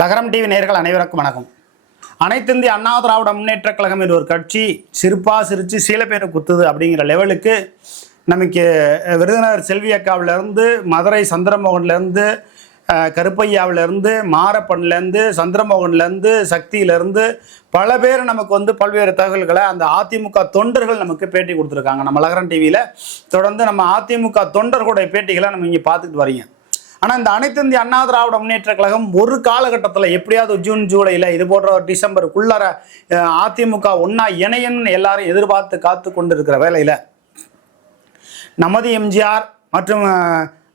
லகரம் டிவி நேயர்கள் அனைவருக்கும் வணக்கம். அனைத்து இந்திய அண்ணா திராவிட முன்னேற்ற கழகம் என்ற ஒரு கட்சி சிரிச்சு சீல பேரை குத்துது அப்படிங்கிற லெவலுக்கு நமக்கு விருதுநகர் செல்வி அக்காவிலேருந்து, மதுரை சந்திரமோகன்லேருந்து, கருப்பையாவிலேருந்து, மாரப்பன்லேருந்து, சந்திரமோகன்லேருந்து, சக்தியிலேருந்து பல பேர் நமக்கு பல்வேறு தகவல்களை அந்த அதிமுக தொண்டர்கள் நமக்கு பேட்டி கொடுத்துருக்காங்க. நம்ம லகரம் டிவியில் தொடர்ந்து நம்ம அதிமுக தொண்டர்களுடைய பேட்டிகளை நம்ம இங்கே பார்த்துட்டு வரீங்க. ஆனால் இந்த அனைத்து இந்திய அண்ணா திராவிட முன்னேற்ற கழகம் ஒரு காலகட்டத்தில் எப்படியாவது ஜூன் ஜூலையில் இது போன்ற டிசம்பருக்குள்ளார அதிமுக ஒன்றா இணையன்னு எல்லாரும் எதிர்பார்த்து காத்து கொண்டு இருக்கிற வேலையில் நமது எம்ஜிஆர் மற்றும்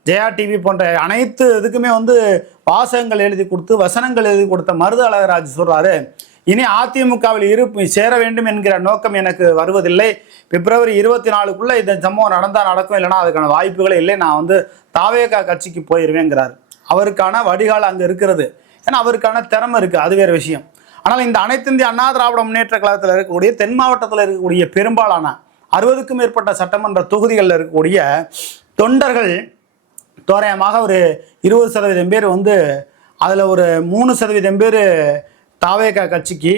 ஜெயா டிவி போன்ற அனைத்து இதுக்குமே வாசகங்கள் எழுதி கொடுத்து வசனங்கள் எழுதி கொடுத்த மருது அழகராஜ் சொல்கிறாரு, இனி அதிமுகவில் சேர வேண்டும் என்கிற நோக்கம் எனக்கு வருவதில்லை. பிப்ரவரி 24க்குள்ளே இந்த சம்பவம் நடந்தால் நடக்கும், இல்லைனா அதுக்கான வாய்ப்புகளே இல்லை. நான் தாவேகா கட்சிக்கு போயிடுவேங்கிறார். அவருக்கான வடிகால் அங்கே இருக்கிறது, ஏன்னா அவருக்கான திறமை இருக்குது, அது வேறு விஷயம். ஆனால் இந்த அனைத்து இந்திய அண்ணா திராவிட முன்னேற்ற கழகத்தில் இருக்கக்கூடிய தென் மாவட்டத்தில் இருக்கக்கூடிய பெரும்பாலான 60க்கும் மேற்பட்ட சட்டமன்ற தொகுதிகளில் இருக்கக்கூடிய தொண்டர்கள் தோராயமாக ஒரு 20% பேர் அதில் ஒரு 3% பேர் தாவேகா கட்சிக்கு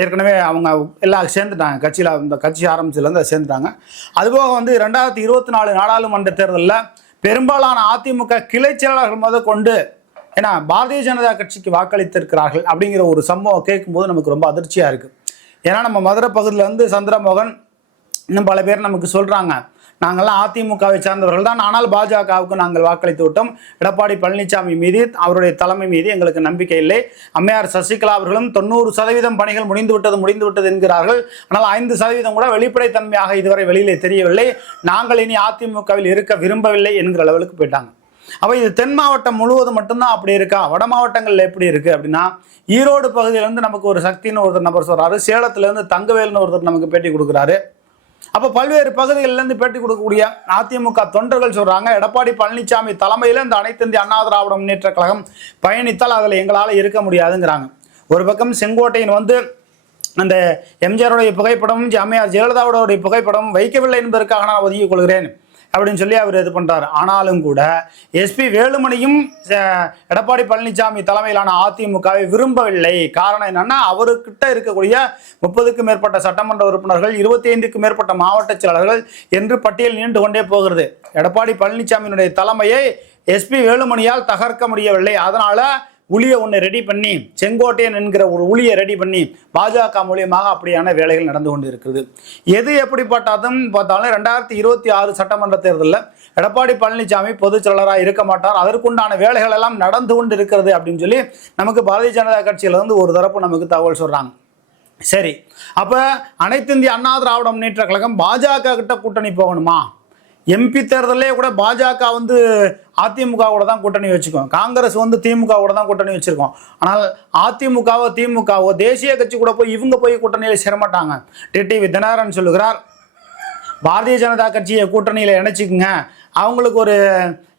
ஏற்கனவே அவங்க எல்லாம் சேர்ந்துட்டாங்க. கட்சியில் இந்த கட்சி ஆரம்பிச்சதுலேருந்து சேர்ந்துட்டாங்க. அதுபோக 2024 நாடாளுமன்ற தேர்தலில் பெரும்பாலான அதிமுக கிளை செயலாளர்கள் கொண்டு ஏன்னா பாரதிய ஜனதா கட்சிக்கு வாக்களித்திருக்கிறார்கள் அப்படிங்கிற ஒரு சம்பவம் கேட்கும்போது நமக்கு ரொம்ப அதிர்ச்சியாக இருக்குது. ஏன்னா நம்ம மதுரை பகுதியில் சந்திரமோகன் இன்னும் பல பேர் நமக்கு சொல்கிறாங்க, நாங்கள்லாம் அதிமுகவை சார்ந்தவர்கள் தான், ஆனால் பாஜகவுக்கு நாங்கள் வாக்களித்து விட்டோம். எடப்பாடி பழனிசாமி மீது, அவருடைய தலைமை மீது எங்களுக்கு நம்பிக்கை இல்லை. அம்மையார் சசிகலா அவர்களும் 90% பணிகள் முடிந்து விட்டது என்கிறார்கள். ஆனால் 5% கூட வெளிப்படைத்தன்மையாக இதுவரை வெளியிலே தெரியவில்லை. நாங்கள் இனி அதிமுகவில் இருக்க விரும்பவில்லை என்கிற லெவலுக்கு போயிட்டாங்க. அப்போ இது தென் மாவட்டம் முழுவதும் மட்டும்தான் அப்படி இருக்கா? வட மாவட்டங்களில் எப்படி இருக்குது அப்படின்னா, ஈரோடு பகுதியிலேருந்து நமக்கு ஒரு சக்தின்னு ஒருத்தர் நபர் சொல்கிறாரு, சேலத்துலேருந்து தங்கவேல்னு ஒருத்தர் நமக்கு பேட்டி கொடுக்குறாரு. அப்போ பல்வேறு பகுதிகளிலிருந்து பேட்டி கொடுக்கக்கூடிய அதிமுக தொண்டர்கள் சொல்கிறாங்க, எடப்பாடி பழனிசாமி தலைமையில் இந்த அனைத்து இந்திய அண்ணா திராவிட முன்னேற்ற கழகம் பயணித்தால் அதில் எங்களால் இருக்க முடியாதுங்கிறாங்க. ஒரு பக்கம் செங்கோட்டையின் அந்த எம்ஜிஆருடைய புகைப்படமும் அம்மையார் ஜெயலலிதாவுடைய புகைப்படமும் வைக்கவில்லை என்பதற்காக நான் ஒதுக்கிக் கொள்கிறேன் அப்படின்னு சொல்லி அவர் இது பண்ணுறாரு. ஆனாலும் கூட எஸ்பி வேலுமணியும் எடப்பாடி பழனிசாமி தலைமையிலான அதிமுகவை விரும்பவில்லை. காரணம் என்னன்னா, அவர்கிட்ட இருக்கக்கூடிய 30க்கும் மேற்பட்ட சட்டமன்ற உறுப்பினர்கள், 25க்கும் மேற்பட்ட மாவட்ட செயலாளர்கள் என்று பட்டியல் நீண்டு கொண்டே போகிறது. எடப்பாடி பழனிசாமியினுடைய தலைமையை எஸ்பி வேலுமணியால் தகர்க்க முடியவில்லை. அதனால ஊழியை ஒன்று ரெடி பண்ணி, செங்கோட்டையன் என்கிற ஒரு ஊழியை ரெடி பண்ணி பாஜக மூலியமாக அப்படியான வேலைகள் நடந்து கொண்டு இருக்கிறது. எது எப்படி பார்த்தாலும் 2026 சட்டமன்ற தேர்தலில் எடப்பாடி பழனிசாமி பொதுச் செயலாளராக இருக்க மாட்டார். அதற்குண்டான வேலைகள் எல்லாம் நடந்து கொண்டு இருக்கிறது அப்படின்னு சொல்லி நமக்கு பாரதிய ஜனதா கட்சியிலிருந்து ஒரு தரப்பு நமக்கு தகவல் சொல்றாங்க. சரி, அப்ப அனைத்து இந்திய அண்ணா திராவிட முன்னேற்ற கழகம் பாஜக கிட்ட கூட்டணி போகணுமா? எம்பி தேர்தலே கூட பாஜக அதிமுக கூட தான் கூட்டணி வச்சுக்கோம், காங்கிரஸ் திமுக கூட தான் கூட்டணி வச்சிருக்கோம். ஆனால் அதிமுகவோ திமுகவோ தேசிய கட்சி கூட இவங்க போய் கூட்டணியில் சேரமாட்டாங்க. டிடிவி தினகரன் சொல்லுகிறார், பாரதிய ஜனதா கட்சியை கூட்டணியில் இணைச்சிக்குங்க, அவங்களுக்கு ஒரு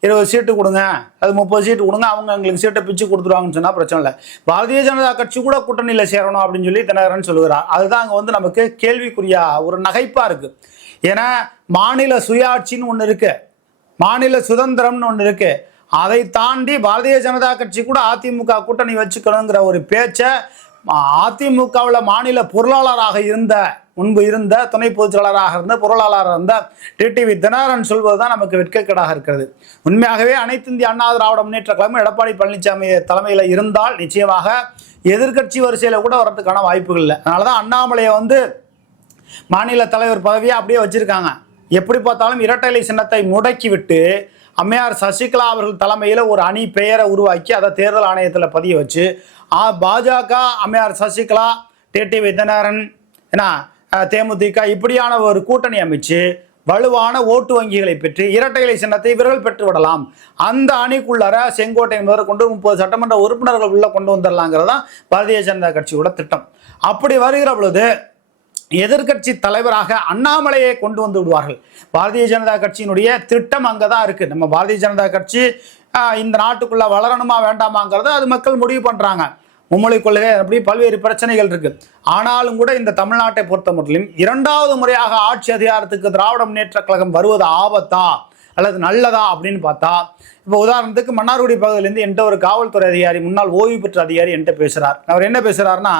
20 சீட்டு கொடுங்க, அது 30 சீட்டு கொடுங்க, அவங்க எங்களுக்கு சீட்டை பிச்சு கொடுத்துருவாங்கன்னு சொன்னால் பிரச்சனை இல்லை. பாரதிய ஜனதா கட்சி கூட கூட்டணியில் சேரணும் அப்படின்னு சொல்லி தினகரன் சொல்லுகிறார். அதுதான் அங்கே நமக்கு கேள்விக்குரியா ஒரு நகைப்பாக இருக்குது. ஏன்னா மாநில சுயாட்சின்னு ஒன்று இருக்கு, மாநில சுதந்திரம்னு ஒன்று இருக்கு. அதை தாண்டி பாரதிய ஜனதா கட்சி கூட அதிமுக கூட்டணி வச்சுக்கணுங்கிற ஒரு பேச்சை அதிமுகவில் மாநில பொருளாளராக முன்பு இருந்த துணை பொதுச் செயலாளராக இருந்த பொருளாளராக இருந்த டிடிவி தினகரன் சொல்வதுதான் நமக்கு வெட்கக்கேடாக இருக்கிறது. உண்மையாகவே அனைத்து இந்திய அண்ணா திராவிட முன்னேற்ற கழகம் எடப்பாடி பழனிசாமி தலைமையில் இருந்தால் நிச்சயமாக எதிர்கட்சி வரிசையில் கூட வரதுக்கான வாய்ப்புகள் இல்லை. அதனாலதான் அண்ணாமலையை மாநில தலைவர் பதவியை அப்படியே வச்சிருக்காங்க. எப்படி பார்த்தாலும் இரட்டை இலை சின்னத்தை முடக்கிவிட்டு அம்மையார் சசிகலா அவர்கள் தலைமையில் ஒரு அணி பெயரை உருவாக்கி அதை தேர்தல் ஆணையத்தில் பதிய வச்சு பாஜக, அம்மையார் சசிகலா, டிடிவி தினகரன், தேமுதிக இப்படியான ஒரு கூட்டணி அமைச்சு வலுவான ஓட்டு வங்கிகளை பெற்று இரட்டை இலை சின்னத்தை இவர்கள் பெற்று விடலாம். அந்த அணிக்குள்ளார செங்கோட்டையன் முதல் கொண்டு 30 சட்டமன்ற உறுப்பினர்கள் உள்ள கொண்டு வந்துடலாங்கிறதான் பாரதிய ஜனதா கட்சியோட திட்டம். அப்படி வருகிற பொழுது எதிர்கட்சி தலைவராக அண்ணாமலையை கொண்டு வந்து விடுவார்கள். பாரதிய ஜனதா கட்சியினுடைய திட்டம் அங்கதான் இருக்கு. நம்ம பாரதிய ஜனதா கட்சி இந்த நாட்டுக்குள்ள வளரணுமா வேண்டாமாங்கிறத அது மக்கள் முடிவு பண்றாங்க. மும்மொழி கொள்கை அப்படி பல்வேறு பிரச்சனைகள் இருக்கு. ஆனாலும் கூட இந்த தமிழ்நாட்டை பொறுத்த மட்டும் 2வது முறையாக ஆட்சி அதிகாரத்துக்கு திராவிட முன்னேற்ற கழகம் வருவது ஆபத்தா அல்லது நல்லதா அப்படின்னு பார்த்தா, இப்போ உதாரணத்துக்கு மன்னார்குடி பகுதியிலேருந்து என்கிட்ட ஒரு காவல்துறை அதிகாரி, முன்னாள் ஓய்வு பெற்ற அதிகாரி என்கிட்ட பேசுகிறார். அவர் என்ன பேசுகிறாருன்னா,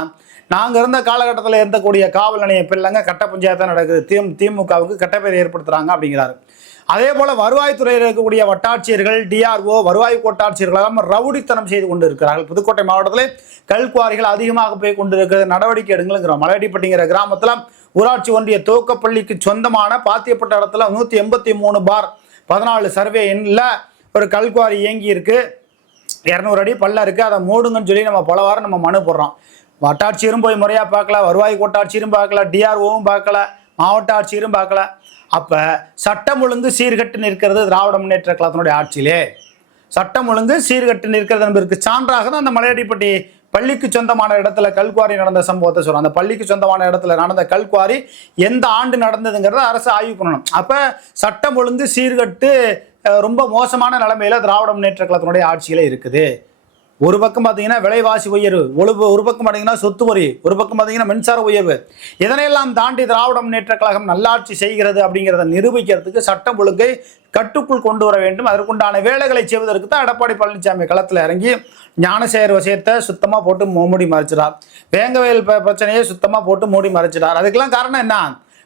நாங்கள் இருந்த காலகட்டத்தில் இருந்தக்கூடிய காவல் நிலையம் இப்போ இல்லைங்க, கட்ட பஞ்சாயத்தாக நடக்குது, திமுகவுக்கு கட்டப்பேர் ஏற்படுத்துகிறாங்க அப்படிங்கிறாரு. அதே போல் வருவாய்த்துறையில் இருக்கக்கூடிய வட்டாட்சியர்கள், டிஆர்ஓ, வருவாய் கோட்டாட்சியர்கள் ரவுடித்தனம் செய்து கொண்டு இருக்கிறார்கள். புதுக்கோட்டை மாவட்டத்தில் கல்குவாரிகள் அதிகமாக போய் கொண்டு இருக்கிறது, நடவடிக்கை எடுங்களுங்கிறோம். மலையடிப்பட்டிங்கிற கிராமத்தில் ஊராட்சி ஒன்றிய துவக்கப்பள்ளிக்கு சொந்தமான பாத்தியப்பட்ட இடத்துல 183/14 சர்வே எண்ணில் ஒரு கல்குவாரி இயங்கி இருக்கு. 200 அடி பள்ளம் இருக்குது, அதை மூடுங்கன்னு சொல்லி நம்ம பல வாரம் நம்ம மனு போடுறோம். வட்டாட்சியரும் போய் முறையாக பார்க்கல, வருவாய் கோட்டாட்சியரும் பார்க்கல, டிஆர்ஓவும் பார்க்கல, மாவட்ட ஆட்சியரும் பார்க்கல. அப்போ சட்டம் ஒழுங்கு சீர்கட்டு நிற்கிறது திராவிட முன்னேற்ற கழகத்தினுடைய ஆட்சியிலே. சட்டம் ஒழுங்கு சீர்கட்டு நிற்கிறது என்பதற்கு சான்றாக தான் அந்த மலையடிப்பட்டி பள்ளிக்கு சொந்தமான இடத்துல கல்குவாரி நடந்த சம்பவத்தை சொல்கிறோம். அந்த பள்ளிக்கு சொந்தமான இடத்துல நடந்த கல்குவாரி எந்த ஆண்டு நடந்ததுங்கிறத அரசு ஆய்வு பண்ணணும். அப்போ சட்டம் ஒழுங்கு சீர்கட்டு ரொம்ப மோசமான நிலைமையில திராவிட முன்னேற்ற கழகத்தினுடைய ஆட்சியில இருக்குது. ஒரு பக்கம் பார்த்தீங்கன்னா விலைவாசி உயர்வு, ஒரு பக்கம் பார்த்தீங்கன்னா சொத்து வரி, ஒரு பக்கம் பார்த்தீங்கன்னா மின்சார உயர்வு. இதனையெல்லாம் தாண்டி திராவிட முன்னேற்ற கழகம் நல்லாட்சி செய்கிறது அப்படிங்கிறத நிரூபிக்கிறதுக்கு சட்டம் ஒழுங்கை கட்டுக்குள் கொண்டு வர வேண்டும். அதற்குண்டான வேலைகளை செய்வதற்கு தான் எடப்பாடி பழனிசாமி களத்தில் இறங்கி ஞானசேகர் விஷயத்தை சுத்தமாக போட்டு மூடி மறைச்சிடார். வேங்கவேல் பிரச்சனையை சுத்தமாக போட்டு மூடி மறைச்சிடார். அதுக்கெல்லாம் காரணம் என்ன?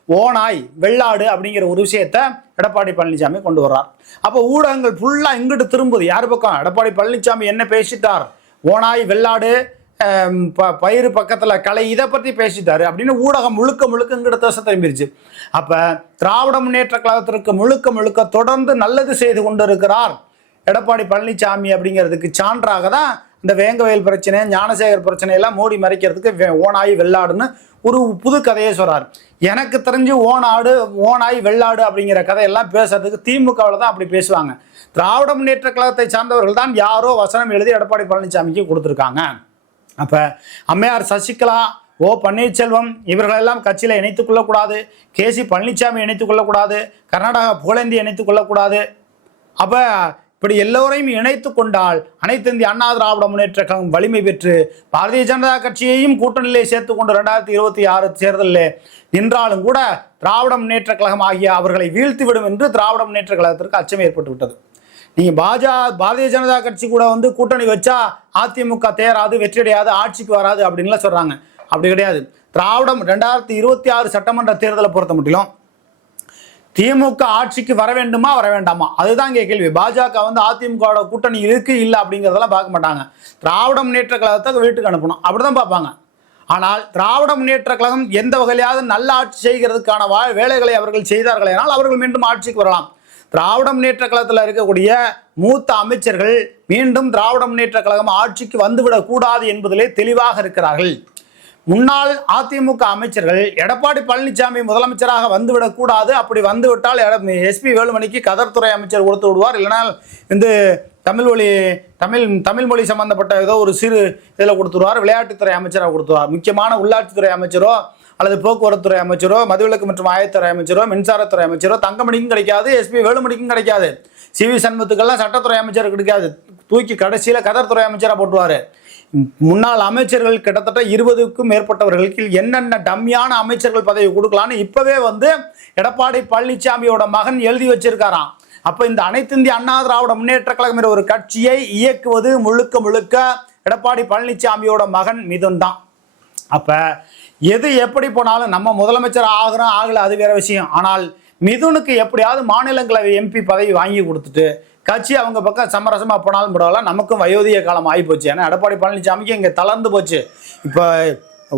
ஓனாய் வெள்ளாடு அப்படிங்கிற ஒரு விஷயத்தை எடப்பாடி பழனிசாமி கொண்டு வர்றார். அப்போ ஊடகங்கள் ஃபுல்லாக இங்கிட்டு திரும்புது. யார் பக்கம்? எடப்பாடி பழனிசாமி என்ன பேசிட்டார்? ஓனாய் வெள்ளாடு, பயிர் பக்கத்தில் களை, இதை பற்றி பேசிட்டாரு அப்படின்னு ஊடகம் முழுக்க இங்கிட்ட தோசை திரும்பிடுச்சு. அப்போ திராவிட முன்னேற்ற கழகத்திற்கு முழுக்க தொடர்ந்து நல்லது செய்து கொண்டு இருக்கிறார் எடப்பாடி பழனிசாமி அப்படிங்கிறதுக்கு சான்றாக தான் இந்த வேங்கவேல் பிரச்சனை, ஞானசேகர் பிரச்சனையெல்லாம் மூடி மறைக்கிறதுக்கு ஓனாய் வெள்ளாடுன்னு ஒரு புது கதையை சொல்றார். எனக்கு தெரிஞ்சு ஓனாய் வெள்ளாடு அப்படிங்கிற கதையெல்லாம் பேசுறதுக்கு திமுகவில் தான் அப்படி பேசுவாங்க. திராவிட முன்னேற்ற கழகத்தை சார்ந்தவர்கள் தான் யாரோ வசனம் எழுதி எடப்பாடி பழனிசாமிக்கு கொடுத்துருக்காங்க. அப்போ அம்மையார் சசிகலா, ஓ பன்னீர்செல்வம் இவர்களெல்லாம் கட்சியில் இணைத்துக் கொள்ளக்கூடாது, கேசி பழனிசாமி இணைத்துக் கொள்ளக்கூடாது, கர்நாடகா புகழேந்தி இணைத்துக் கொள்ளக்கூடாது. அப்போ இப்படி எல்லோரையும் இணைத்து கொண்டால் அனைத்து இந்திய அண்ணா திராவிட முன்னேற்ற கழகம் வலிமை பெற்று பாரதிய ஜனதா கட்சியையும் கூட்டணியிலே சேர்த்து கொண்டு 2026 தேர்தலில் நின்றாலும் கூட திராவிட முன்னேற்ற கழகம் ஆகிய அவர்களை வீழ்த்திவிடும் என்று திராவிட முன்னேற்ற கழகத்திற்கு அச்சம் ஏற்பட்டு விட்டது. நீங்கள் பாரதிய ஜனதா கட்சி கூட கூட்டணி வச்சா அதிமுக தேராது, வெற்றியடையாது, ஆட்சிக்கு வராது அப்படின்லாம் சொல்கிறாங்க. அப்படி கிடையாது. திராவிடம் 2026 சட்டமன்ற தேர்தலை பொறுத்த மட்டும் திமுக ஆட்சிக்கு வர வேண்டுமா வர வேண்டாமா அதுதான் இங்கே கேள்வி. பாஜக அதிமுக கூட்டணி இருக்கு இல்லை அப்படிங்கிறதெல்லாம் பார்க்க மாட்டாங்க. திராவிட முன்னேற்ற கழகத்தை வீட்டுக்கு அனுப்பணும் அப்படிதான் பார்ப்பாங்க. ஆனால் திராவிட முன்னேற்ற கழகம் எந்த வகையிலாவது நல்ல ஆட்சி செய்கிறதுக்கான வேலைகளை அவர்கள் செய்தார்கள் என்றால் அவர்கள் மீண்டும் ஆட்சிக்கு வரலாம். திராவிட முன்னேற்ற கழகத்தில் இருக்கக்கூடிய மூத்த அமைச்சர்கள் மீண்டும் திராவிட முன்னேற்ற கழகம் ஆட்சிக்கு வந்துவிடக் கூடாது என்பதிலே தெளிவாக இருக்கிறார்கள். முன்னாள் அதிமுக அமைச்சர்கள் எடப்பாடி பழனிசாமி முதலமைச்சராக வந்துவிடக் கூடாது, அப்படி வந்துவிட்டால் எஸ்பி வேலுமணிக்கு கதர்துறை அமைச்சர் கொடுத்து விடுவார், இல்லைனா தமிழ் மொழி சம்பந்தப்பட்ட ஏதோ ஒரு சிறு இதில் கொடுத்துருவார், விளையாட்டுத்துறை அமைச்சராக கொடுத்துருவார். முக்கியமான உள்ளாட்சித்துறை அமைச்சரோ அல்லது போக்குவரத்துறை அமைச்சரோ, மதுவிலக்கு மற்றும் ஆயத்துறை அமைச்சரோ, மின்சாரத்துறை அமைச்சரோ தங்கமணிக்கும் கிடைக்காது, எஸ்பி வேலுமணிக்கும் கிடைக்காது, சிவி சண்முகத்துக்கெல்லாம் சட்டத்துறை அமைச்சர் கிடைக்காது, தூக்கி கடைசியில் கதர்துறை அமைச்சராக போட்டுவார். முன்னாள் அமைச்சர்கள் கிட்டத்தட்ட 20க்கும் மேற்பட்டவர்களுக்கு என்னென்ன டம்மியான அமைச்சர்கள் பதவி கொடுக்கலான்னு இப்பவே எடப்பாடி பழனிசாமியோட மகன் எழுதி வச்சிருக்காராம். அப்ப இந்த அனைத்து இந்திய அண்ணா திராவிட முன்னேற்ற கழகம் என்ற ஒரு கட்சியை இயக்குவது முழுக்க எடப்பாடி பழனிசாமியோட மகன் மிதுன் தான். அப்ப எது எப்படி போனாலும் நம்ம முதலமைச்சர் ஆகிறோம் ஆகல அது வேற விஷயம். ஆனால் மிதுனுக்கு எப்படியாவது மாநிலங்களவை எம்பி பதவி வாங்கி கொடுத்துட்டு கட்சி அவங்க பக்கம் சமரசமாக போனாலும் பரவாயில்ல, நமக்கும் வயோதிக காலம் ஆகி போச்சு. ஏன்னா எடப்பாடி பழனிசாமிக்கு இங்கே தளர்ந்து போச்சு. இப்போ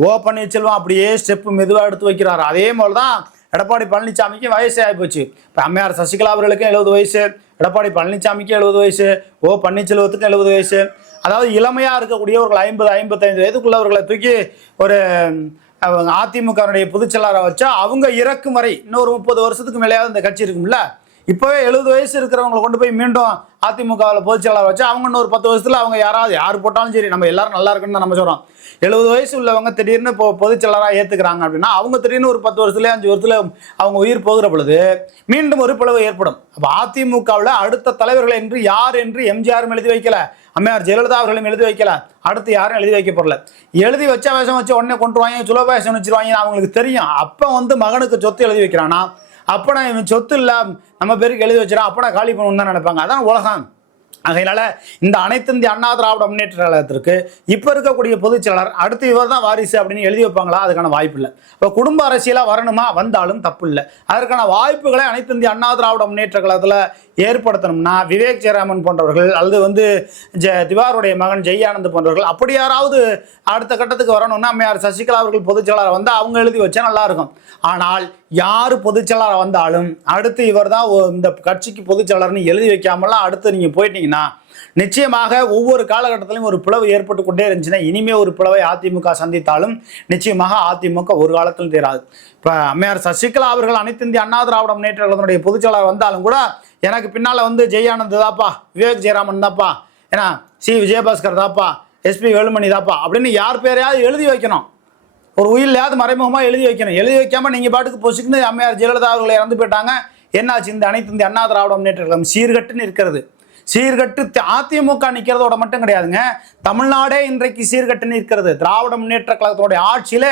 ஓ பன்னீர்செல்வம் அப்படியே ஸ்டெப்பு மெதுவாக எடுத்து வைக்கிறாரு. அதே போல் தான் எடப்பாடி பழனிசாமிக்கு வயசே ஆகி போச்சு. இப்போ அம்மையார் சசிகலா அவர்களுக்கும் 70 வயசு, எடப்பாடி பழனிசாமிக்கு 70 வயசு, ஓ பன்னீர்செல்வத்துக்கும் 70 வயசு. அதாவது இளமையாக இருக்கக்கூடியவர்கள் 50-55 வயதுக்குள்ளவர்களை தூக்கி ஒரு அதிமுகவுடைய பொதுச்செயலாளரை வச்சா அவங்க இறக்கும் வரை இன்னொரு 30 வருஷத்துக்கு மேலேயாவது இந்த கட்சி இருக்கும்ல. இப்போவே 70 வயசு இருக்கிறவங்களை கொண்டு போய் மீண்டும் அதிமுகவில் பொதுச்செயலாளர் வச்சு அவங்க இன்னொரு 10 வருஷத்தில் அவங்க யார் போட்டாலும் சரி நம்ம எல்லாரும் நல்லா இருக்குன்னு தான் நம்ம சொல்கிறோம். 70 வயசு உள்ளவங்க திடீர்னு இப்போ பொதுச்செயலாளராக ஏற்றுக்கிறாங்க அப்படின்னா அவங்க திடீர்னு ஒரு 10 வருஷத்துல 5 வருஷத்துல அவங்க உயிர் போகிற பொழுது மீண்டும் ஒரு பிளவு ஏற்படும். அப்போ அதிமுகவில் அடுத்த தலைவர்கள் என்று யார் என்று எம்ஜிஆரும் எழுதி வைக்கல, அம்மையார் ஜெயலலிதா அவர்களும் எழுதி வைக்கல, அடுத்து யாரும் எழுதி வைக்க போறல. எழுதி வச்ச வேஷம் வச்சு உடனே கொண்டு வாங்க, சுலப வேஷம் வச்சிருவாங்க அவங்களுக்கு தெரியும். அப்போ மகனுக்கு சொத்து எழுதி வைக்கிறானா அப்போ இவன் சொத்து இல்லை நம்ம பேருக்கு எழுதி வச்சிடான், அப்போ காலி பண்ணணும் தான் நினைப்பாங்க. அதான் உலகம். ஆகையினால இந்த அனைத்து இந்திய அண்ணா திராவிட முன்னேற்ற கழகத்திற்கு இப்ப இருக்கக்கூடிய பொதுச் செயலாளர் அடுத்து இவர் தான் வாரிசு அப்படின்னு எழுதி வைப்பாங்களா? அதுக்கான வாய்ப்பு இல்லை. இப்போ குடும்ப அரசியலா வரணுமா, வந்தாலும் தப்பு இல்லை. அதற்கான வாய்ப்புகளை அனைத்து இந்திய அண்ணா திராவிட முன்னேற்ற கழகத்தில் ஏற்படுத்தணும்னா விவேக் ஜெயராமன் போன்றவர்கள் அல்லது திவாருடைய மகன் ஜெயானந்த் போன்றவர்கள் அப்படி யாராவது அடுத்த கட்டத்துக்கு வரணும்னா அம்மையார் சசிகலா அவர்கள் பொதுச் செயலாளர் வந்து அவங்க எழுதி வச்சா நல்லா இருக்கும். ஆனால் யார் பொதுச் செயலாளர் வந்தாலும் அடுத்து இவர் தான் இந்த கட்சிக்கு பொதுச் செயலாளர்னு எழுதி வைக்காமலாம் அடுத்து நீங்க போயிட்டீங்கன்னா நிச்சயமாக ஒவ்வொரு காலகட்டத்திலும் ஒரு பிளவு ஏற்பட்டு கொண்டே இருந்துச்சுன்னா இனிமே ஒரு பிளவை அதிமுக சந்தித்தாலும் நிச்சயமாக அதிமுக ஒரு காலத்தில் தீராது. இப்ப அம்மையார் சசிகலா அவர்கள் அனைத்து இந்திய அண்ணா திராவிட முன்னேற்ற கழகத்தினுடைய பொதுச் செயலாளர் வந்தாலும் கூட எனக்கு பின்னால ஜெயானந்த் தாப்பா, விவேக் ஜெயராமன் தாப்பா, ஏன்னா சி விஜயபாஸ்கர் தாப்பா, எஸ்பி வேலுமணி தாப்பா அப்படின்னு யார் பேரையாவது எழுதி வைக்கணும். ஒரு உயிரிலையாவது மறைமுகமாக எழுதி வைக்கணும். எழுதி வைக்காம நீங்க பாட்டுக்கு பொசுக்குன்னு அம்மையார் ஜெயலலிதா அவர்களை இறந்து போயிட்டாங்க. என்னாச்சு? இந்த அனைத்து இந்திய அண்ணா திராவிட முன்னேற்ற கழகம் சீர்கட்டுன்னு இருக்கிறது. சீர்கட்டு அதிமுக நிற்கிறதோட மட்டும் கிடையாதுங்க, தமிழ்நாடே இன்றைக்கு சீர்கட்டு நிற்கிறது. திராவிட முன்னேற்ற கழகத்தோடைய ஆட்சியில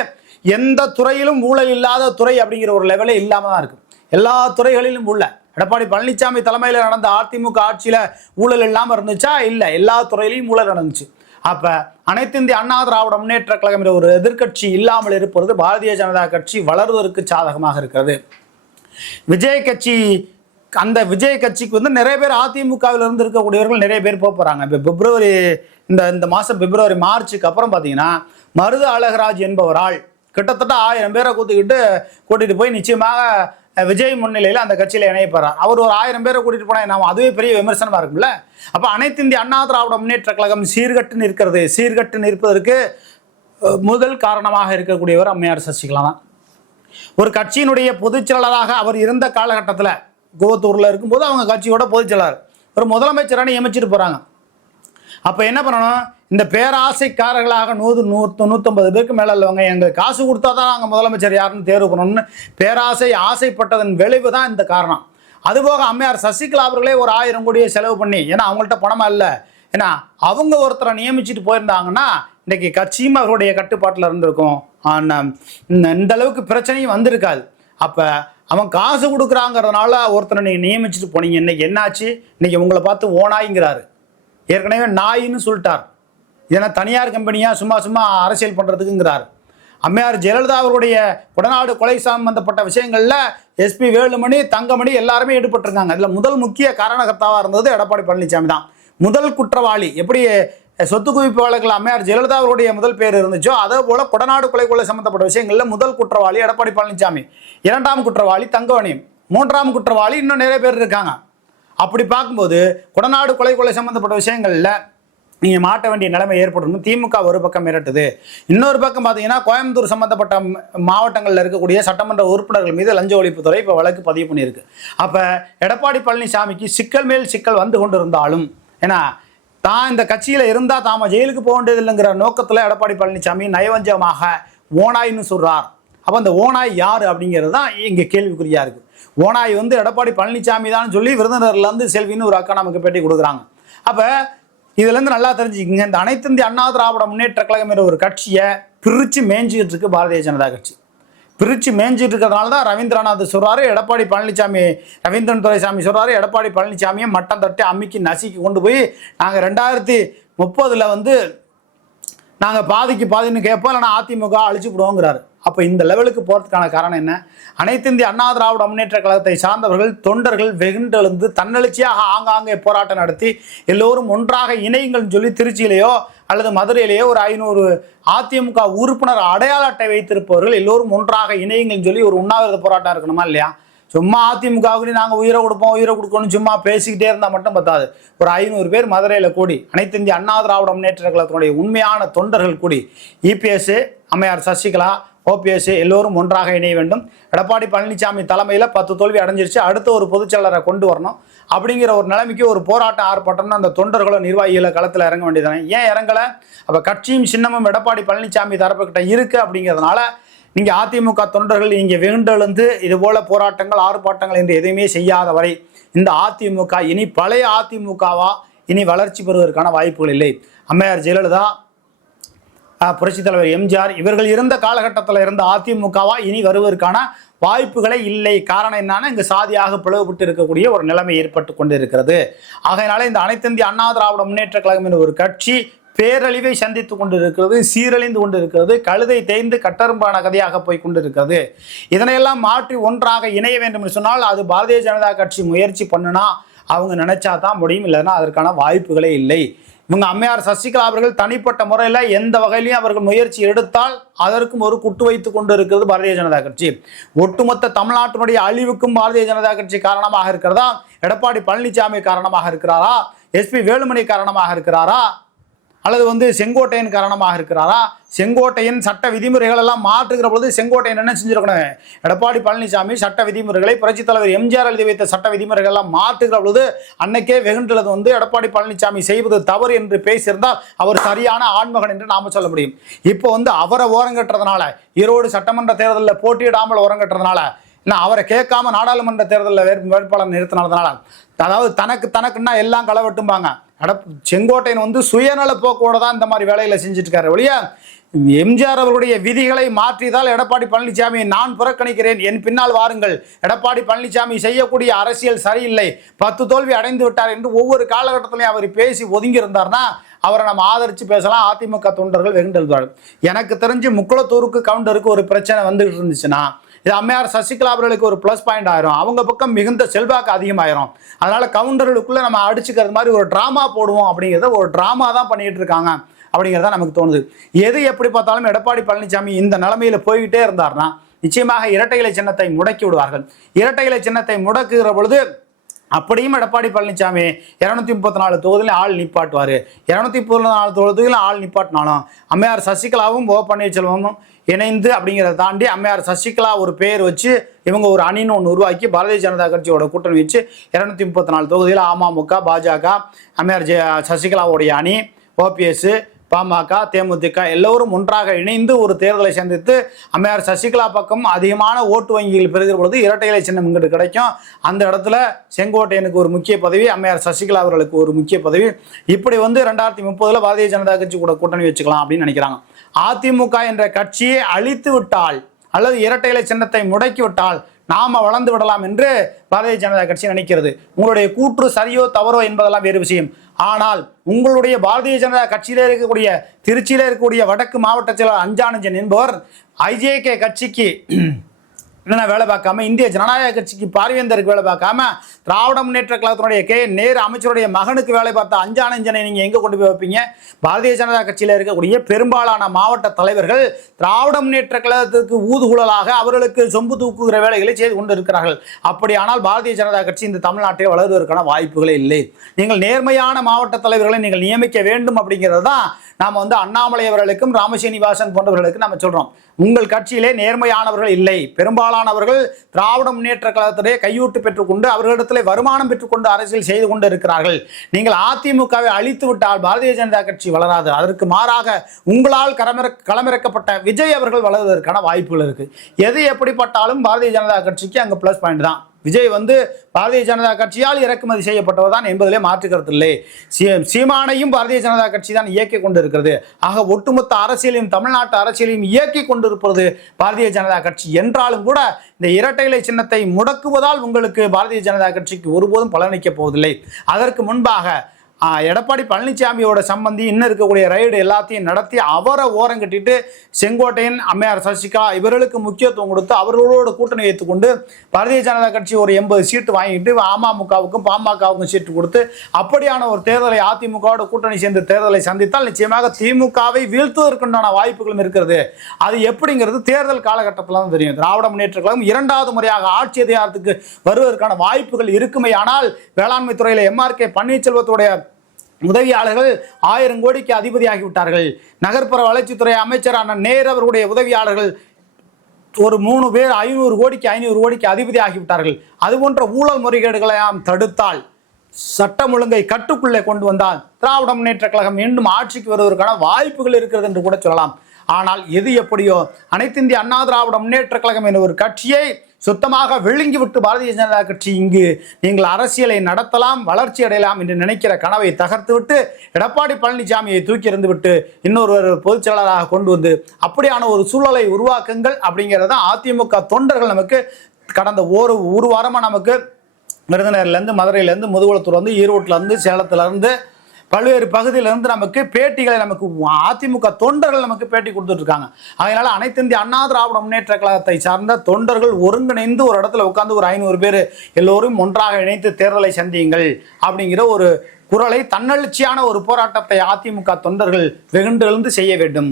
எந்த துறையிலும் ஊழல் இல்லாத துறை அப்படிங்கிற ஒரு லெவலே இல்லாம தான் இருக்கு. எல்லா துறைகளிலும் உள்ள எடப்பாடி பழனிசாமி தலைமையில் நடந்த அதிமுக ஆட்சியில ஊழல் இல்லாம இருந்துச்சா? இல்லை, எல்லா துறையிலையும் ஊழல் நடந்துச்சு. அப்ப அனைத்து இந்திய அண்ணா திராவிட முன்னேற்ற கழகம் என்ற ஒரு எதிர்கட்சி இல்லாமல் இருப்பது பாரதிய ஜனதா கட்சி வளர்வதற்கு சாதகமாக இருக்கிறது. விஜய் கட்சி, அந்த விஜய் கட்சிக்கு நிறைய பேர் அதிமுகவில் இருந்து இருக்கக்கூடியவர்கள் நிறைய பேர் போறாங்க. இப்போ பிப்ரவரி இந்த மாதம் பிப்ரவரி மார்ச்சுக்கு அப்புறம் பார்த்தீங்கன்னா மருது அழகராஜ் என்பவரால் கிட்டத்தட்ட 1000 பேரை கூட்டிட்டு போய் நிச்சயமாக விஜய் முன்னிலையில் அந்த கட்சியில் இணையப்படுறார். அவர் ஒரு 1000 பேரை கூட்டிட்டு போனா நம்ம அதுவே பெரிய விமர்சனமா இருக்கும்ல. அப்ப அனைத்து இந்திய அண்ணா திராவிட முன்னேற்ற கழகம் சீர்கட்டு நிற்கிறது. சீர்கட்டு நிற்பதற்கு முதல் காரணமாக இருக்கக்கூடியவர் அம்மையார் சசிகலா தான். ஒரு கட்சியினுடைய பொதுச் செயலாளராக அவர் இருந்த காலகட்டத்தில் கோவத்தூர்ல இருக்கும்போது அவங்க கட்சியோட பொதுச் செயலாளர் ஒரு முதலமைச்சரான நியமிச்சிட்டு போறாங்க. அப்ப என்ன பண்ணணும்? இந்த பேராசைக்காரர்களாக 100-150 பேருக்கு மேல உள்ளவங்க எங்களுக்கு காசு கொடுத்தா தான் நாங்கள் முதலமைச்சர் யாருன்னு தேர்வு பண்ணணும்னு ஆசைப்பட்டதன் விளைவு தான் இந்த காரணம். அதுபோக அம்மையார் சசிகலா அவர்களே ஒரு 1000 கோடியை செலவு பண்ணி, ஏன்னா அவங்கள்ட்ட பணமா இல்லை, ஏன்னா அவங்க ஒருத்தரை நியமிச்சுட்டு போயிருந்தாங்கன்னா இன்னைக்கு கட்சியும் அவருடைய கட்டுப்பாட்டில் இருந்திருக்கும். இந்த அளவுக்கு பிரச்சனையும் வந்திருக்காது. அப்ப அவன் காசு கொடுக்குறாங்கிறதுனால ஒருத்தரை நீங்க நியமிச்சுட்டு போனீங்க. இன்னைக்கு என்னாச்சு? இன்னைக்கு உங்களை பார்த்து ஓனாய்ங்கிறாரு. ஏற்கனவே நாயின்னு சொல்லிட்டார். இதெல்லாம் தனியார் கம்பெனியா சும்மா அரசியல் பண்றதுக்குங்கிறார். அம்மையார் ஜெயலலிதா அவருடைய கொடநாடு கொலை சம்பந்தப்பட்ட விஷயங்கள்ல எஸ்பி வேலுமணி, தங்கமணி எல்லாருமே ஈடுபட்டிருக்காங்க. இதுல முதல் முக்கிய காரணகர்த்தாவா இருந்தது எடப்பாடி பழனிசாமி தான். முதல் குற்றவாளி. எப்படி சொத்து குவிப்பு வழக்கில் அம்மையார் ஜெயலலிதா அவருடைய முதல் பேர் இருந்துச்சோ அதே போல கொடநாடு கொலை சம்பந்தப்பட்ட விஷயங்கள்ல முதல் குற்றவாளி எடப்பாடி பழனிசாமி, 2ஆம் குற்றவாளி தங்கமணி, 3ஆம் குற்றவாளி இன்னும் நிறைய பேர் இருக்காங்க. அப்படி பார்க்கும்போது கொடநாடு கொலை சம்பந்தப்பட்ட விஷயங்கள்ல நீங்க மாட்ட வேண்டிய நிலைமை ஏற்படணும். திமுக ஒரு பக்கம் மிரட்டுது. இன்னொரு பக்கம் பார்த்தீங்கன்னா கோயம்புத்தூர் சம்பந்தப்பட்ட மாவட்டங்களில் இருக்கக்கூடிய சட்டமன்ற உறுப்பினர்கள் மீது லஞ்ச ஒழிப்புத்துறை இப்போ வழக்கு பதிவு பண்ணியிருக்கு. அப்ப எடப்பாடி பழனிசாமிக்கு சிக்கல் மேல் சிக்கல் வந்து கொண்டு இருந்தாலும், ஏன்னா தான் இந்த கட்சியில இருந்தா தாம ஜெயிலுக்கு போக வேண்டியது இல்லைங்கிற நோக்கத்துல எடப்பாடி பழனிசாமி நயவஞ்சமாக ஓனாய்னு சொல்றார். அப்ப அந்த ஓனாய் யாரு அப்படிங்கிறது தான் இங்க கேள்விக்குறியா இருக்கு. ஓனாய் எடப்பாடி பழனிசாமி தான் சொல்லி விருதுநகர்ல இருந்து செல்வின்னு ஒரு அக்கா நமக்கு பேட்டி கொடுக்குறாங்க. அப்ப இதுல இருந்து நல்லா தெரிஞ்சுக்கங்க, இந்த அனைத்து இந்திய அண்ணா திராவிட முன்னேற்ற கழகம் என்ற ஒரு கட்சியை பிரிச்சு மேய்ஞ்சிட்டு இருக்கு பாரதிய ஜனதா கட்சி. பிரிச்சு மேய்ஞ்சிட்டு இருக்கிறதுனால தான் ரவீந்திரநாத் சொல்றாரு, எடப்பாடி பழனிசாமி, ரவீந்திரன் துரைசாமி சொல்றாரு, எடப்பாடி பழனிசாமியை மட்டம் தட்டி அம்மிக்கு நசுக்கி கொண்டு போய் நாங்கள் 2030 நாங்கள் பாதிக்கு பாதின்னு கேட்போம், இல்லைனா அதிமுக அழிச்சு விடுவோங்கிறாரு. அப்போ இந்த லெவலுக்கு போகிறதுக்கான காரணம் என்ன? அனைத்து இந்திய அண்ணா திராவிட முன்னேற்ற கழகத்தை சார்ந்தவர்கள் தொண்டர்கள் வெகுண்டெழுந்து தன்னெழுச்சியாக ஆங்காங்கே போராட்டம் நடத்தி எல்லோரும் ஒன்றாக இணையுங்கள்னு சொல்லி திருச்சியிலேயோ அல்லது மதுரையிலேயோ ஒரு 500 அதிமுக உறுப்பினர் அடையாள அட்டை வைத்திருப்பவர்கள் எல்லோரும் ஒன்றாக இணையுங்கள்னு சொல்லி ஒரு உண்ணாவிரத போராட்டம் இருக்கணுமா இல்லையா? சும்மா அதிமுகவுக்கு நாங்கள் உயிரை கொடுக்கணும் சும்மா பேசிக்கிட்டே இருந்தால் மட்டும் பத்தாது. ஒரு 500 பேர் மதுரையில் கூடி அனைத்து இந்திய அண்ணா திராவிட முன்னேற்ற கழகத்தினுடைய உண்மையான தொண்டர்கள் கூடி இபிஎஸ், அம்மையார் சசிகலா, ஓபிஎஸ் எல்லோரும் ஒன்றாக இணைய வேண்டும். எடப்பாடி பழனிசாமி தலைமையில் 10 தோல்வி அடைஞ்சிருச்சு, அடுத்த ஒரு பொதுச்செயலரை கொண்டு வரணும் அப்படிங்கிற ஒரு நிலைமைக்கு ஒரு போராட்டம் ஆர்ப்பாட்டம்னு அந்த தொண்டர்களும் நிர்வாகிகளை களத்தில் இறங்க வேண்டியதானே. ஏன் இறங்கலை? அப்போ கட்சியும் சின்னமும் எடப்பாடி பழனிசாமி தரப்புக்கிட்ட இருக்கு அப்படிங்கிறதுனால நீங்க அதிமுக தொண்டர்கள் இங்க வெகுண்டெழுந்து இது போல போராட்டங்கள் ஆர்ப்பாட்டங்கள் என்று எதுவுமே செய்யாத வரை இந்த அதிமுக இனி பழைய அதிமுகவா இனி வளர்ச்சி பெறுவதற்கான வாய்ப்புகள் இல்லை. அம்மையார் ஜெயலலிதா, புரட்சித் தலைவர் எம்ஜிஆர் இவர்கள் இருந்த காலகட்டத்தில் இருந்த அதிமுகவா இனி வருவதற்கான வாய்ப்புகளே இல்லை. காரணம் என்னன்னா, இங்கு சாதியாக பிளவுபட்டு இருக்கக்கூடிய ஒரு நிலைமை ஏற்பட்டு கொண்டு இருக்கிறது. ஆகையினால இந்த அனைத்து இந்திய அண்ணா திராவிட முன்னேற்ற கழகம் என்ற ஒரு கட்சி பேரழிவை சந்தித்துக் கொண்டிருக்கிறது, சீரழிந்து கொண்டிருக்கிறது, கழுதை தேய்ந்து கட்டரும்பான கதையாக போய் கொண்டிருக்கிறது. இதனையெல்லாம் மாற்றி ஒன்றாக இணைய வேண்டும் என்று சொன்னால் அது பாரதிய ஜனதா கட்சி முயற்சி பண்ணுனா அவங்க நினைச்சா தான் முடியும், இல்லைன்னா அதற்கான வாய்ப்புகளே இல்லை. இவங்க அம்மையார் சசிகலா அவர்கள் தனிப்பட்ட முறையில் எந்த வகையிலையும் அவர்கள் முயற்சி எடுத்தால் அதற்கும் ஒரு குட்டு வைத்துக் கொண்டு இருக்கிறது பாரதிய ஜனதா கட்சி. ஒட்டுமொத்த தமிழ்நாட்டினுடைய அழிவுக்கும் பாரதிய ஜனதா கட்சி காரணமாக இருக்கிறதா, எடப்பாடி பழனிசாமி காரணமாக இருக்கிறாரா, எஸ்பி வேலுமணி காரணமாக இருக்கிறாரா, அல்லது செங்கோட்டையன் காரணமாக இருக்கிறாரா? செங்கோட்டையன் சட்ட விதிமுறைகள் எல்லாம் மாற்றுகிற பொழுது செங்கோட்டையன் என்ன செஞ்சிருக்கணும்? எடப்பாடி பழனிசாமி சட்ட விதிமுறைகளை புரட்சித் தலைவர் எம்ஜிஆர் எழுதி வைத்த சட்ட விதிமுறைகள் எல்லாம் மாற்றுகிற பொழுது அன்னைக்கே வெகுண்டது எடப்பாடி பழனிசாமி செய்வது தவறு என்று பேசியிருந்தால் அவர் சரியான ஆண்மகன் என்று நாம சொல்ல முடியும். இப்போ அவரை ஓரங்கட்டுறதுனால, ஈரோடு சட்டமன்ற தேர்தலில் போட்டியிடாமல் ஓரங்கட்டுறதுனால, இல்லை அவரை கேட்காம நாடாளுமன்ற தேர்தலில் வேட்பாளர் நிறுத்தினதுனால, அதாவது தனக்குன்னா எல்லாம் களவெட்டும்பாங்க. செங்கோட்டையன் சுயநல போக்கோட தான் இந்த மாதிரி வேலைகளை செஞ்சுட்டு இருக்காரு ஒழிய எம்ஜிஆர் அவருடைய விதிகளை மாற்றியதால் எடப்பாடி பழனிசாமி நான் புறக்கணிக்கிறேன், என் பின்னால் வாருங்கள், எடப்பாடி பழனிசாமி செய்யக்கூடிய அரசியல் சரியில்லை, 10 தோல்வி அடைந்து விட்டார் என்று ஒவ்வொரு காலகட்டத்திலையும் அவர் பேசி ஒதுங்கி இருந்தார்னா அவரை நம்ம ஆதரித்து பேசலாம். அதிமுக தொண்டர்கள் வெகுண்டெழுவார்கள். எனக்கு தெரிஞ்சு முக்குளத்தூருக்கு கவுண்டருக்கு ஒரு பிரச்சனை வந்துகிட்டு இருந்துச்சுன்னா இது அம்மையார் சசிகலா அவர்களுக்கு ஒரு ப்ளஸ் பாயிண்ட் ஆயிரும். அவங்க பக்கம் மிகுந்த செல்வாக்கு அதிகமாயிரும். அதனால கவுண்டர்களுக்குள்ள நம்ம அடிச்சுக்கிறது மாதிரி ஒரு டிராமா போடுவோம் அப்படிங்கிறத ஒரு டிராமா தான் பண்ணிட்டு இருக்காங்க அப்படிங்கிறத நமக்கு தோணுது. எது எப்படி பார்த்தாலும் எடப்பாடி பழனிசாமி இந்த நிலைமையில போய்கிட்டே இருந்தார்னா நிச்சயமாக இரட்டை இலை சின்னத்தை முடக்கி விடுவார்கள். இரட்டை இலை சின்னத்தை முடக்குகிற பொழுது அப்படியும் எடப்பாடி பழனிசாமி 234 தொகுதியில் ஆள் நிப்பாட்டுவார். 234 தொகுதியில் ஆள் நிப்பாட்டினாலும் அம்மையார் சசிகலாவும் ஓ பன்னீர்செல்வமும் இணைந்து அப்படிங்கிறத தாண்டி அம்மையார் சசிகலா ஒரு பேர் வச்சு இவங்க ஒரு அணின்னு ஒன்று உருவாக்கி பாரதிய ஜனதா கட்சியோட கூட்டணி வச்சு 234 தொகுதியில் அமமுக, பாஜக, அம்மையார் சசிகலாவுடைய அணி, ஓபிஎஸ், பாமக, தேமுதிக எல்லோரும் ஒன்றாக இணைந்து ஒரு தேர்தலை சந்தித்து அம்மையார் சசிகலா பக்கம் அதிகமான ஓட்டு வங்கிகள் பெறுகிற பொழுது இரட்டை இலை சின்னம் இங்கிட்டு கிடைக்கும். அந்த இடத்துல செங்கோட்டையனுக்கு ஒரு முக்கிய பதவி, அம்மையார் சசிகலா அவர்களுக்கு ஒரு முக்கிய பதவி. இப்படி 2030 பாரதிய ஜனதா கட்சி கூட கூட்டணி வச்சுக்கலாம் அப்படின்னு நினைக்கிறாங்க. அதிமுக என்ற கட்சியை அழித்து விட்டால் அல்லது இரட்டை இலை சின்னத்தை முடக்கி விட்டால் நாம வளர்ந்து விடலாம் என்று பாரதிய ஜனதா கட்சி நினைக்கிறது. உங்களுடைய கூற்று சரியோ தவறோ என்பதெல்லாம் வேறு விஷயம். ஆனால் உங்களுடைய பாரதிய ஜனதா கட்சியில இருக்கக்கூடிய திருச்சியில இருக்கக்கூடிய வடக்கு மாவட்ட செயலாளர் அஞ்சானஞ்சன் என்பவர் ஐஜேகே கட்சிக்கு வேலை பார்க்காம, இந்திய ஜனநாயக கட்சிக்கு பார்வேந்தருக்கு வேலை பார்க்காம, திராவிட முன்னேற்ற கழகத்தினுடைய நேரு அமைச்சருடைய மகனுக்கு வேலை பார்த்த அஞ்சானஞ்சனை நீங்க எங்க கொண்டு போய் வைப்பீங்க? பாரதிய ஜனதா கட்சியில இருக்கக்கூடிய பெரும்பாலான மாவட்ட தலைவர்கள் திராவிட முன்னேற்ற கழகத்திற்கு ஊதுகுழலாக அவர்களுக்கு சொம்பு தூக்குகிற வேலைகளை செய்து கொண்டு இருக்கிறார்கள். அப்படியானால் பாரதிய ஜனதா கட்சி இந்த தமிழ்நாட்டில் வளர்வதற்கான வாய்ப்புகளே இல்லை. நீங்கள் நேர்மையான மாவட்ட தலைவர்களை நீங்கள் நியமிக்க வேண்டும் அப்படிங்கிறது தான் நாம அண்ணாமலை அவர்களுக்கும் ராமசீனிவாசன் போன்றவர்களுக்கு நம்ம சொல்றோம். உங்கள் கட்சியிலே நேர்மையானவர்கள் இல்லை. பெரும்பாலானவர்கள் திராவிட முன்னேற்ற கழகத்திலே கையூட்டு பெற்றுக்கொண்டு அவர்களிடத்திலே வருமானம் பெற்றுக்கொண்டு அரசியல் செய்து கொண்டு இருக்கிறார்கள். நீங்கள் அதிமுகவை அழித்து விட்டால் பாரதிய ஜனதா கட்சி வளராது. அதற்கு மாறாக உங்களால் களமிறக்கப்பட்ட விஜய் அவர்கள் வளர்வதற்கான வாய்ப்புகள் இருக்கு. எது எப்படிப்பட்டாலும் பாரதிய ஜனதா கட்சிக்கு அங்க பிளஸ் பாயிண்ட் தான். விஜய் பாரதிய ஜனதா கட்சியால் இறக்குமதி செய்யப்பட்டவர் தான் என்பதிலே மாற்றுக்கிறது இல்லை. சீமானையும் பாரதிய ஜனதா கட்சி தான் இயக்கி கொண்டிருக்கிறது. ஆக ஒட்டுமொத்த அரசியலையும் தமிழ்நாட்டு அரசியலையும் இயக்கி கொண்டிருப்பது பாரதிய ஜனதா கட்சி என்றாலும் கூட இந்த இரட்டை இலை சின்னத்தை முடக்குவதால் உங்களுக்கு பாரதிய ஜனதா கட்சிக்கு ஒருபோதும் பலனளிக்கப் போவதில்லை. அதற்கு முன்பாக எடப்பாடி பழனிசாமியோட சம்பந்தி இன்னும் இருக்கக்கூடிய ரைடு எல்லாத்தையும் நடத்தி அவரை ஓரம் கட்டிட்டு செங்கோட்டையன், அம்மையார் சசிகலா இவர்களுக்கு முக்கியத்துவம் கொடுத்து அவர்களோட கூட்டணி வைத்துக்கொண்டு பாரதிய ஜனதா கட்சி ஒரு 80 சீட்டு வாங்கிட்டு அமமுகவுக்கும் பாமகவுக்கும் சீட்டு கொடுத்து அப்படியான ஒரு தேர்தலை அதிமுகவோட கூட்டணி சேர்ந்து தேர்தலை சந்தித்தால் நிச்சயமாக திமுகவை வீழ்த்துவதற்குண்டான வாய்ப்புகளும் இருக்கிறது. அது எப்படிங்கிறது தேர்தல் காலகட்டத்தில் தான் தெரியும். திராவிட முன்னேற்ற கழகம் 2வது முறையாக ஆட்சி அதிகாரத்துக்கு வருவதற்கான வாய்ப்புகள் இருக்குமே. ஆனால் வேளாண்மை துறையில் MRK பன்னீர்செல்வத்துடைய உதவியாளர்கள் 1000 கோடிக்கு அதிபதியாகிவிட்டார்கள். நகர்ப்புற வளர்ச்சித்துறை அமைச்சரான நேரு அவருடைய உதவியாளர்கள் ஒரு 3 பேர் 500 கோடிக்கு அதிபதி ஆகிவிட்டார்கள். அது போன்ற ஊழல் முறைகேடுகளை தடுத்தால், சட்டம் ஒழுங்கை கட்டுக்குள்ளே கொண்டு வந்தால் திராவிட முன்னேற்ற கழகம் மீண்டும் ஆட்சிக்கு வருவதற்கான வாய்ப்புகள் இருக்கிறது என்று கூட சொல்லலாம். ஆனால் எது எப்படியோ அனைத்து இந்திய அண்ணா திராவிட முன்னேற்ற கழகம் என்ற ஒரு கட்சியை சுத்தமாக விழுங்கி விட்டு பாரதிய ஜனதா கட்சி இங்கு நீங்கள் அரசியலை நடத்தலாம், வளர்ச்சி அடையலாம் என்று நினைக்கிற கனவை தகர்த்து விட்டு எடப்பாடி பழனிசாமியை தூக்கி எறிந்து விட்டு இன்னொரு பொதுச் செயலாளராக கொண்டு வந்து அப்படியான ஒரு சூழலை உருவாக்குங்கள் அப்படிங்கிறத அதிமுக தொண்டர்கள் நமக்கு கடந்த ஒரு வாரமாக நமக்கு விருதுநகர்லேருந்து, மதுரையிலேருந்து, முதுகுளத்தூர்லேருந்து, ஈரோட்டிலேருந்து, சேலத்திலேருந்து பல்வேறு பகுதியிலிருந்து நமக்கு பேட்டிகளை நமக்கு அதிமுக தொண்டர்கள் நமக்கு பேட்டி கொடுத்துட்டு இருக்காங்க. அதனால அனைத்து இந்திய அண்ணா திராவிட முன்னேற்ற கழகத்தை சார்ந்த தொண்டர்கள் ஒருங்கிணைந்து ஒரு இடத்துல உட்கார்ந்து ஒரு 500 பேர் எல்லோரும் ஒன்றாக இணைத்து தேர்தலை சந்தியுங்கள் அப்படிங்கிற ஒரு குரலை, தன்னெழுச்சியான ஒரு போராட்டத்தை அதிமுக தொண்டர்கள் வெகுண்டெழுந்து செய்ய வேண்டும்.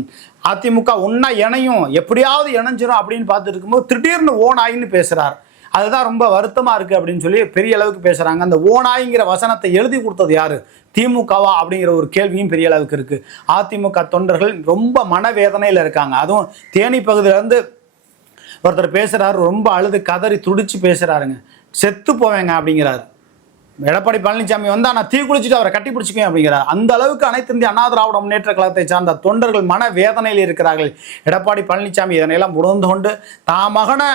அதிமுக ஒன்னா இணையும், எப்படியாவது இணைஞ்சிரும் அப்படின்னு பார்த்துட்டு இருக்கும்போது திடீர்னு ஓனாயின்னு பேசுறார். அதுதான் ரொம்ப வருத்தமா இருக்கு அப்படின்னு சொல்லி பெரிய அளவுக்கு பேசுறாங்க. அந்த ஓனாய்ங்கிற வசனத்தை எழுதி கொடுத்தது யாரு? திமுகவா அப்படிங்கிற ஒரு கேள்வியும் பெரிய அளவுக்கு இருக்கு. அதிமுக தொண்டர்கள் ரொம்ப மனவேதனையில் இருக்காங்க. அதுவும் தேனி பகுதியிலேருந்து ஒருத்தர் பேசுறாரு, ரொம்ப அழுது கதறி துடிச்சு பேசுறாருங்க. செத்து போவேங்க அப்படிங்கிறாரு. எடப்பாடி பழனிசாமி வந்தா நான் தீ குளிச்சுட்டு அவரை கட்டி பிடிச்சிக்குவேன் அப்படிங்கிறார். அந்த அளவுக்கு அனைத்து இந்திய அண்ணா திராவிட முன்னேற்ற கழகத்தை சார்ந்த தொண்டர்கள் மன வேதனையில் இருக்கிறார்கள். எடப்பாடி பழனிசாமி இதனையெல்லாம் உணர்ந்து கொண்டு தான் மகனை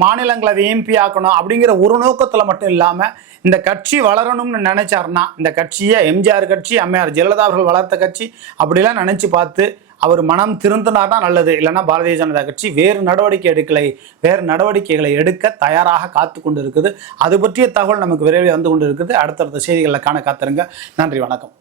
மாநிலங்களவை எம்பி ஆக்கணும் அப்படிங்கிற ஒரு நோக்கத்தில் மட்டும் இல்லாமல் இந்த கட்சி வளரணும்னு நினைச்சாருன்னா, இந்த கட்சியை எம்ஜிஆர் கட்சி, அம்மையார் ஜெயலலிதா அவர்கள் வளர்த்த கட்சி அப்படிலாம் நினைச்சு பார்த்து அவர் மனம் திருந்தினார்னா நல்லது. இல்லைன்னா பாரதிய ஜனதா கட்சி வேறு நடவடிக்கைகளை எடுக்க தயாராக காத்து கொண்டு இருக்குது. அது பற்றிய தகவல் நமக்கு விரைவில் வந்து கொண்டு இருக்குது. அடுத்தடுத்த செய்திகளில் காண காத்திருங்க. நன்றி, வணக்கம்.